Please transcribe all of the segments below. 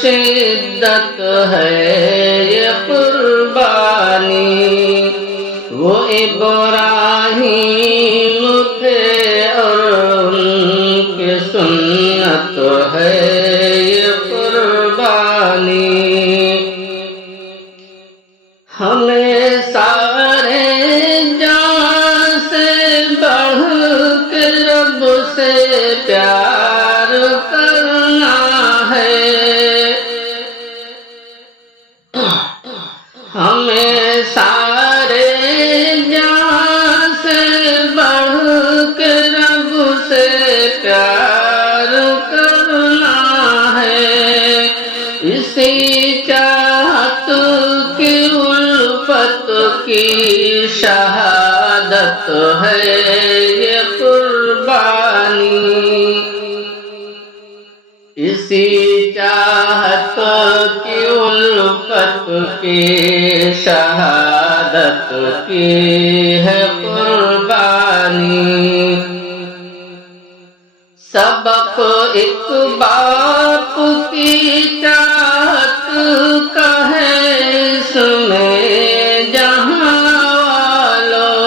شدت ہے یہ قربانی، وہ ابراہیم تھے اور ان کی سنت ہے یہ قربانی۔ ہمیں سارے جان سے بڑھ کے رب سے پیار کرنا ہے، ہمیں سارے جان سے بڑھ کے رب سے پیار کرنا ہے، اسی چاہت کی الفت کی شہادت ہے یہ قربانی، اسی چاہت کی الفت کی شہادت کی ہے قربانی۔ سبق ایک باپ کی چاہت کا ہے اس میں جہاں والوں،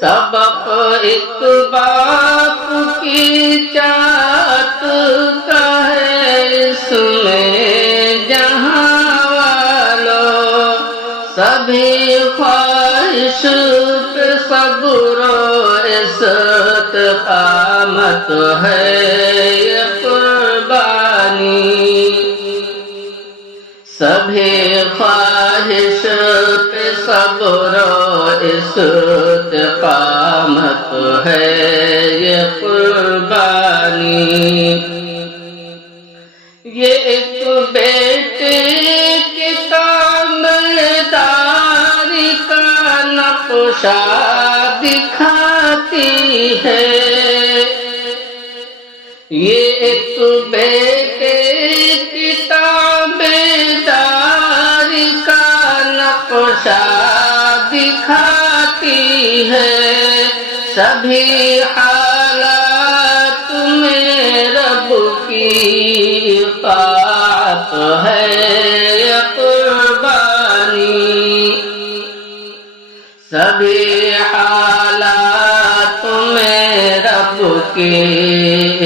سبق ایک باپ کی چاہت کا ہے اس میں جہاں والوں، سبھی خواہش پہ صبر و استقامت ہے یہ قربانی، سبھی خواہش پہ صبر و استقامت ہے یہ قربانی۔ یہ ایک بیٹے کی تابعداری کا نقشہ دکھاتی ہے، یہ ایک بیٹے کی تابعداری کا نقشہ دکھاتی ہے، سبھی حالات میں رب کی اطاعت ہے یہ قربانی، سبھی حالات میں رب کی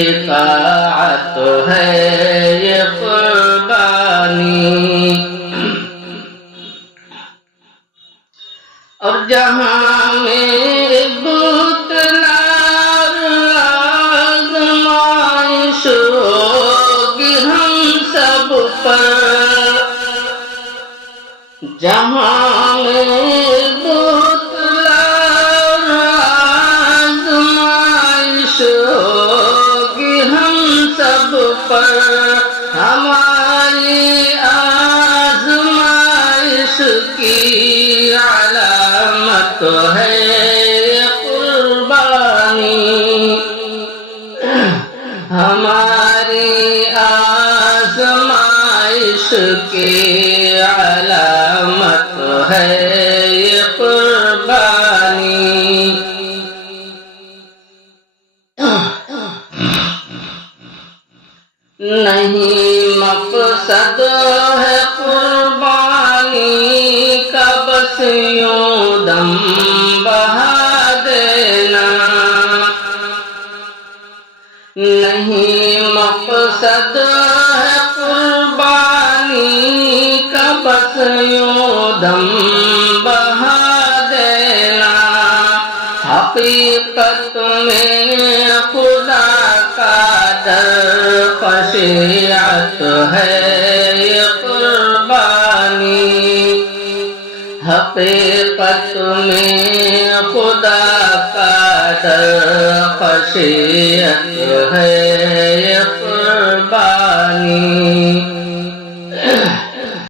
اطاعت ہے یہ قربانی۔ اور جہاں میں بت آزمائش ہوگی ہم سب پر، جہاں میں بت آزمائش ہوگی ہم سب پر، ہماری آزمائش کی علامت ہے یہ قربانی، ہماری آزمائش کی علامت ہے یہ قربانی۔ نہیں مقصد ہے قربانی کا بس یوں دم بہا دینا، نہیں مقصد ہے قربانی کا بس یوں دم بہا دینا، حقیقت میں خدا کا در خشیت ہے یہ قربانی، حقیقت میں خدا کا در خشیت ہے